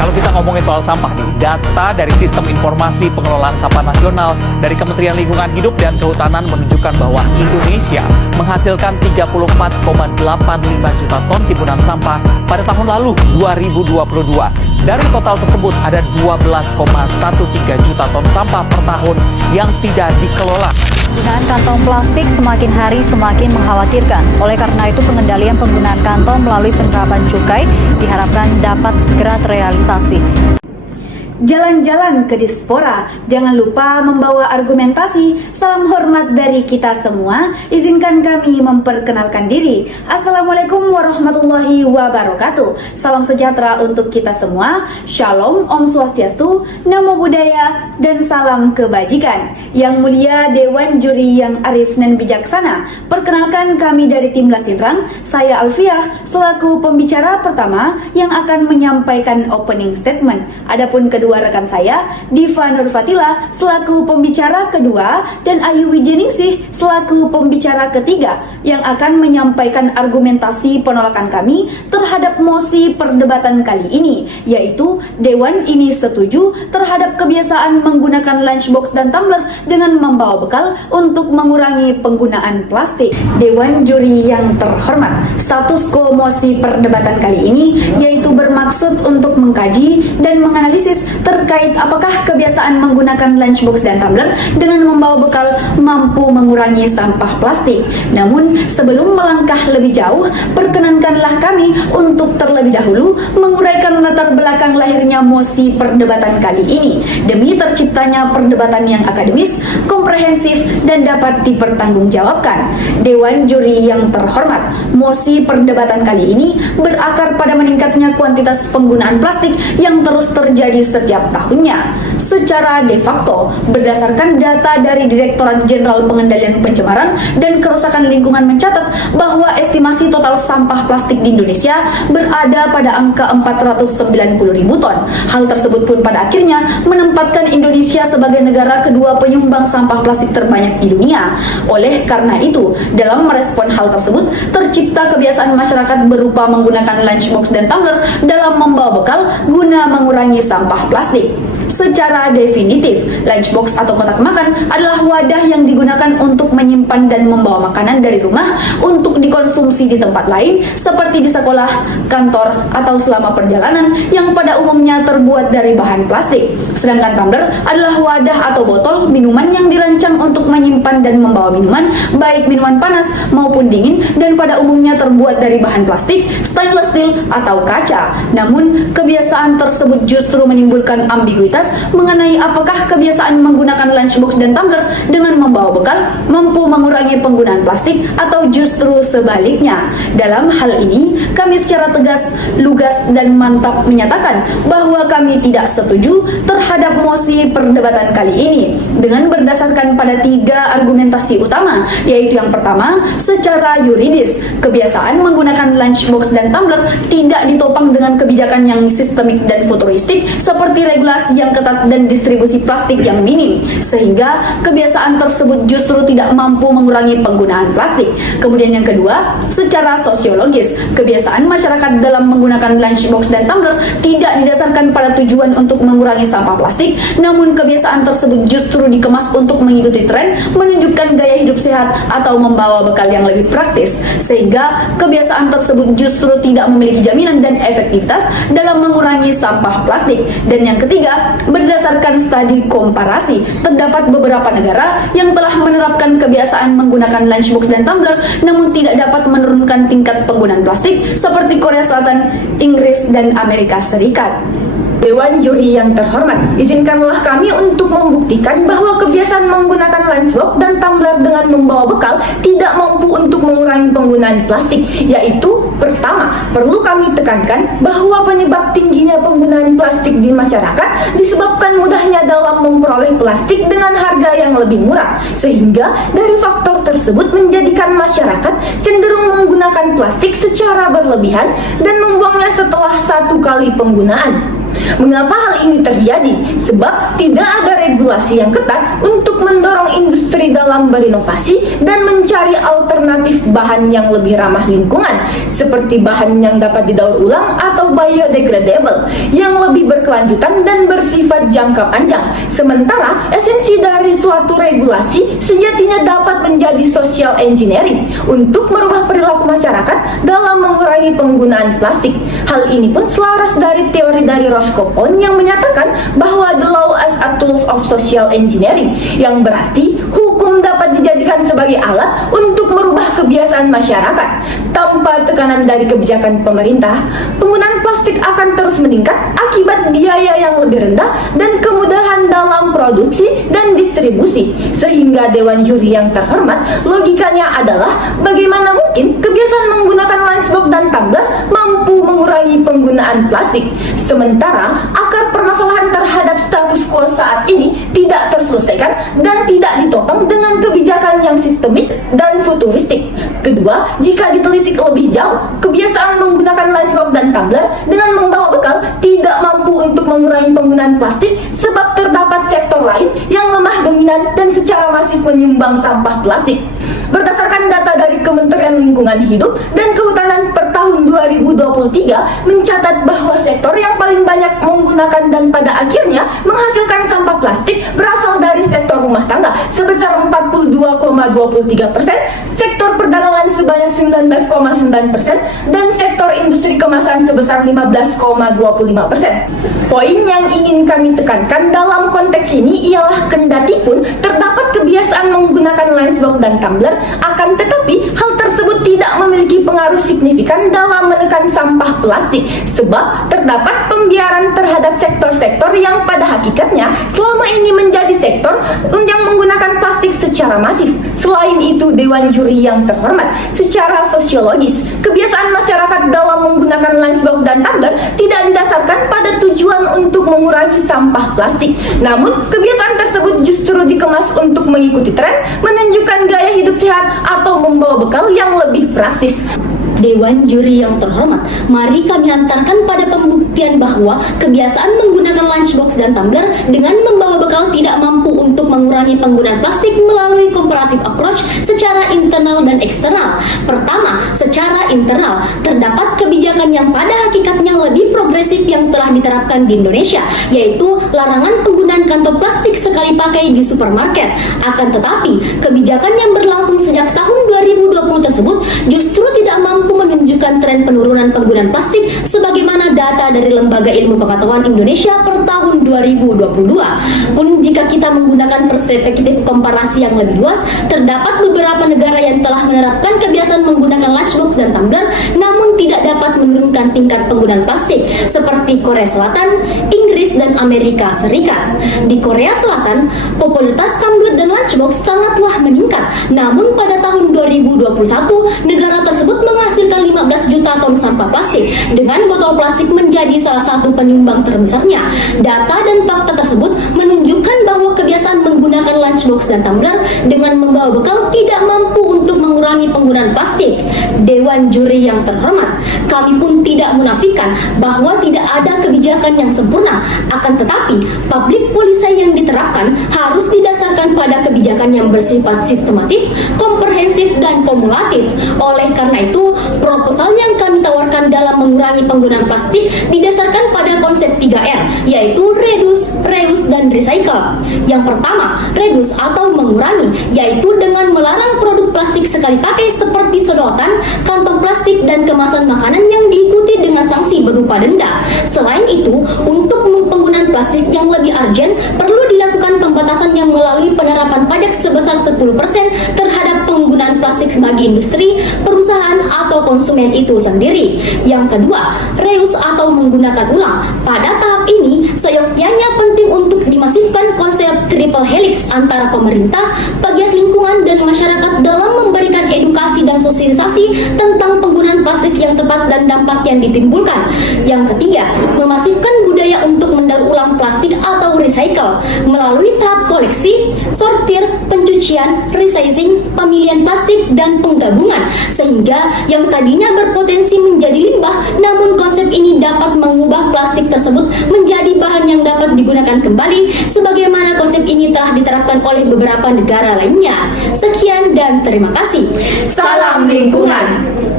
Kalau kita ngomongin soal sampah nih, data dari Sistem Informasi Pengelolaan Sampah Nasional dari Kementerian Lingkungan Hidup dan Kehutanan menunjukkan bahwa Indonesia menghasilkan 34,85 juta ton timbunan sampah pada tahun lalu 2022. Dari total tersebut ada 12,13 juta ton sampah per tahun yang tidak dikelola. Penggunaan kantong plastik semakin hari semakin mengkhawatirkan. Oleh karena itu, pengendalian penggunaan kantong melalui penerapan cukai diharapkan dapat segera terrealisasi. Jalan-jalan ke Dispora, jangan lupa membawa argumentasi. Salam hormat dari kita semua. Izinkan kami memperkenalkan diri. Assalamualaikum warahmatullahi wabarakatuh. Salam sejahtera untuk kita semua. Shalom, Om Swastiastu, Namo Buddhaya, dan salam kebajikan. Yang mulia Dewan Juri yang arif dan bijaksana, perkenalkan kami dari tim Lasinrang. Saya Alfiah selaku pembicara pertama yang akan menyampaikan opening statement. Adapun kedua rekan saya, Diva Nurfatila selaku pembicara kedua dan Ayu Wijeningsih selaku pembicara ketiga yang akan menyampaikan argumentasi penolakan kami terhadap mosi perdebatan kali ini, yaitu Dewan ini setuju terhadap kebiasaan menggunakan lunchbox dan tumbler dengan membawa bekal untuk mengurangi penggunaan plastik. Dewan juri yang terhormat, status quo mosi perdebatan kali ini yaitu bermaksud untuk mengkaji dan menganalisis terkait apakah kebiasaan menggunakan lunchbox dan tumbler dengan membawa bekal mampu mengurangi sampah plastik. Namun sebelum melangkah lebih jauh, perkenankanlah kami untuk terlebih dahulu menguraikan latar belakang lahirnya mosi perdebatan kali ini demi terciptanya perdebatan yang akademis, komprehensif, dan dapat dipertanggungjawabkan. Dewan juri yang terhormat, mosi perdebatan kali ini berakar pada meningkatnya kuantitas penggunaan plastik yang terus terjadi setiap tahunnya. Secara de facto, berdasarkan data dari Direktorat Jenderal Pengendalian Pencemaran dan Kerusakan Lingkungan mencatat bahwa estimasi total sampah plastik di Indonesia berada pada angka 490.000 ton. Hal tersebut pun pada akhirnya menempatkan Indonesia sebagai negara kedua penyumbang sampah plastik terbanyak di dunia. Oleh karena itu, dalam merespon hal tersebut, tercipta kebiasaan masyarakat berupa menggunakan lunchbox dan tumbler dalam membawa bekal guna mengurangi sampah plastik. Secara definitif, lunchbox atau kotak makan adalah wadah yang digunakan untuk menyimpan dan membawa makanan dari rumah untuk dikonsumsi di tempat lain seperti di sekolah, kantor, atau selama perjalanan yang pada umumnya terbuat dari bahan plastik. Sedangkan tumbler adalah wadah atau botol minuman yang dirancang untuk menyimpan dan membawa minuman, baik minuman panas maupun dingin, dan pada umumnya terbuat dari bahan plastik, stainless steel, atau kaca. Namun, kebiasaan tersebut justru menimbulkan ambiguitas mengenai apakah kebiasaan menggunakan lunchbox dan tumbler dengan membawa bekal mampu mengurangi penggunaan plastik atau justru sebaliknya. Dalam hal ini, kami secara tegas, lugas, dan mantap menyatakan bahwa kami tidak setuju terhadap mosi perdebatan kali ini dengan berdasarkan pada 3 argumentasi utama, yaitu yang pertama, secara yuridis, kebiasaan menggunakan lunchbox dan tumbler tidak ditopang dengan kebijakan yang sistemik dan futuristik seperti regulasi yang ketat dan distribusi plastik yang minim, sehingga kebiasaan tersebut justru tidak mampu mengurangi penggunaan plastik. Kemudian yang kedua, secara sosiologis, kebiasaan masyarakat dalam menggunakan lunchbox dan tumbler tidak didasarkan pada tujuan untuk mengurangi sampah plastik, namun kebiasaan tersebut justru dikemas untuk mengikuti tren, menunjukkan gaya hidup sehat atau membawa bekal yang lebih praktis, sehingga kebiasaan tersebut justru tidak memiliki jaminan dan efektivitas dalam mengurangi sampah plastik. Dan yang ketiga, berdasarkan studi komparasi, terdapat beberapa negara yang telah menerapkan kebiasaan menggunakan lunchbox dan tumbler namun tidak dapat menurunkan tingkat penggunaan plastik seperti Korea Selatan, Inggris, dan Amerika Serikat. Dewan juri yang terhormat, izinkanlah kami untuk membuktikan bahwa kebiasaan menggunakan lunchbox dan tumbler dengan membawa bekal tidak mampu untuk mengurangi penggunaan plastik, yaitu pertama, perlu kami tekankan bahwa penyebab tingginya penggunaan plastik di masyarakat disebabkan mudahnya dalam memperoleh plastik dengan harga yang lebih murah, sehingga dari faktor tersebut menjadikan masyarakat cenderung menggunakan plastik secara berlebihan dan membuangnya setelah 1 kali penggunaan. Mengapa hal ini terjadi? Sebab tidak ada regulasi yang ketat untuk mendorong industri dalam berinovasi dan mencari alternatif bahan yang lebih ramah lingkungan, seperti bahan yang dapat didaur ulang atau biodegradable, yang lebih berkelanjutan dan bersifat jangka panjang. Sementara esensi dari suatu regulasi sejatinya dapat menjadi social engineering untuk merubah perilaku masyarakat dalam mengurangi penggunaan plastik. Hal ini pun selaras dari teori dari Roscoe yang menyatakan bahwa the law as a tool of social engineering, yang berarti hukum dapat dijadikan sebagai alat untuk merubah kebiasaan masyarakat. Tanpa tekanan dari kebijakan pemerintah, penggunaan plastik akan terus meningkat akibat biaya yang lebih rendah dan kemudahan dalam produksi dan distribusi. Sehingga Dewan Juri yang terhormat, logikanya adalah bagaimana mungkin kebiasaan menggunakan lunchbox dan tumbler mampu mengurangi penggunaan plastik, sementara akar permasalahan terhadap status quo saat ini tidak terselesaikan dan tidak ditopang dengan kebijakan yang sistemik dan futuristik. Kedua, jika ditelisik lebih jauh, kebiasaan menggunakan lunchbox dan tumbler dengan membawa bekal tidak mampu untuk mengurangi penggunaan plastik sebab terdapat sektor lain yang lemah dominan dan secara masif menyumbang sampah plastik. Berdasarkan data dari Kementerian Lingkungan Hidup dan Kehutanan per tahun 2023 mencatat bahwa sektor yang paling banyak menggunakan dan pada akhirnya menghasilkan sampah plastik berasal dari sektor rumah tangga sebesar 42,23%, sektor perdagangan sebanyak 19,9%, dan sektor industri kemasan sebesar 15,25%. Poin yang ingin kami tekankan dalam konteks ini ialah kendati pun terdapat kebiasaan menggunakan lunchbox dan tumbler, akan tetapi hal tersebut tidak memiliki pengaruh signifikan dalam menekan sampah plastik sebab terdapat pembiaran terhadap sektor-sektor yang pada hakikatnya selama ini menjadi sektor yang menggunakan plastik secara masif. Selain itu, Dewan Juri yang terhormat, secara sosiologis, kebiasaan masyarakat dalam menggunakan lunchbox dan tumbler tidak didasarkan pada tujuan untuk mengurangi sampah plastik. Namun, kebiasaan tersebut justru dikemas untuk mengikuti tren, menunjukkan gaya hidup sehat, atau membawa bekal yang lebih praktis. Dewan Juri yang terhormat, mari kami antarkan pada pembuktian bahwa kebiasaan menggunakan lunchbox dan tumbler dengan membawa bekal tidak mampu untuk mengurangi penggunaan plastik melalui comparative approach secara internal dan eksternal. Pertama, secara internal, terdapat kebijakan yang pada hakikatnya lebih progresif yang telah diterapkan di Indonesia, yaitu larangan penggunaan kantong plastik sekali pakai di supermarket. Akan tetapi, kebijakan yang berlangsung sejak tahun 2020 tersebut justru tidak mampu menunjukkan tren penurunan penggunaan plastik sebagaimana data dari Lembaga Ilmu Pengetahuan Indonesia per tahun 2022. Pun jika kita menggunakan perspektif komparasi yang lebih luas, terdapat beberapa negara yang telah menerapkan kebiasaan menggunakan lunchbox dan tumbler namun tidak dapat menurunkan tingkat penggunaan plastik seperti Korea Selatan, Inggris, dan Amerika Serikat. Di Korea Selatan, popularitas tumbler dan lunchbox sangatlah meningkat. Namun pada tahun 2021, negara tersebut menghasilkan 15 juta ton sampah plastik dengan botol plastik menjadi salah satu penyumbang terbesarnya. Data dan fakta tersebut menunjukkan bahwa kebiasaan menggunakan lunchbox dan tumbler dengan membawa bekal tidak mampu untuk mengurangi penggunaan plastik. Dewan Juri yang terhormat, kami pun tidak menafikan bahwa tidak ada kebijakan yang sempurna. Akan tetapi, public policy yang diterapkan harus didasarkan pada kebijakan yang bersifat sistematik, komprehensif, dan kumulatif. Oleh karena itu, proposal yang kami tawarkan dalam mengurangi penggunaan plastik didasarkan pada konsep 3R, yaitu reduce, reuse, dan recycle. Yang pertama, reduce atau mengurangi, yaitu dengan melarang produk plastik sekali pakai seperti sedotan, kantong plastik, dan kemasan makanan yang diikuti dengan sanksi berupa denda. Selain itu, untuk penggunaan plastik yang lebih urgent, perlu dilakukan pembatasan yang melalui penerapan pajak sebesar 10% terhadap penggunaan plastik bagi industri, perusahaan, atau konsumen itu sendiri. Yang kedua, reuse atau menggunakan ulang. Pada tahap ini, seyogyanya penting untuk dimasifkan konsep triple helix antara pemerintah, pegiat lingkungan, dan masyarakat dalam memberikan edukasi dan sosialisasi tentang penggunaan plastik yang tepat dan dampak yang ditimbulkan. Yang ketiga, memasifkan budaya untuk mendaur ulang plastik atau recycle melalui tahap koleksi, sortir, pencucian, resizing, pemilihan plastik, dan penggabungan, sehingga yang tadinya berpotensi menjadi limbah limbah, namun konsep ini dapat mengubah plastik tersebut menjadi bahan yang dapat digunakan kembali sebagaimana konsep ini telah diterapkan oleh beberapa negara lainnya. Sekian dan terima kasih. Salam lingkungan.